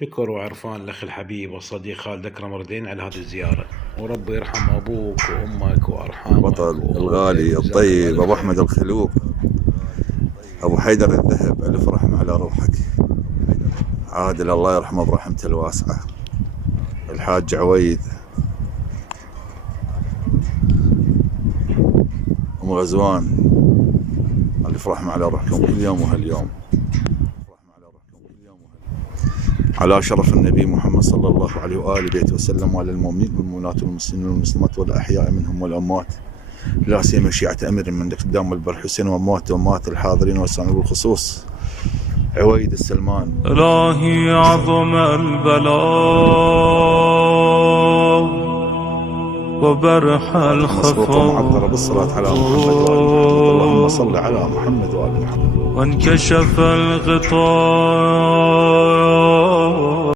شكر وعرفان الأخ الحبيب والصديق خالد أكرم ردين على هذه الزيارة، وربي يرحم أبوك وأمك وأرحامك البطل وأمك، الغالي وجزاك الله الطيب ألف أبو خير. أحمد الخلوق، أبو حيدر الذهب، ألف رحمة على روحك. عادل الله يرحمه برحمته الواسعة. الحاج عويد، أم غزوان، ألف رحمة على روحكم كل يوم وهاليوم. على شرف النبي محمد صلى الله عليه وآله بيته وسلم، وعلى المؤمنين والمؤمنات والمسلمين والمسلمات والأحياء منهم والأموات، لا سيما شيعة أمير من قدام الحسين وأموات وأموات الحاضرين والسامعين بالخصوص. عويد السلمان. إلهي عظم البلاء وبرح مسبوقة معطرة بالصلاة على محمد وآل محمد. اللهم صل على محمد وآل محمد. وانكشف الغطاء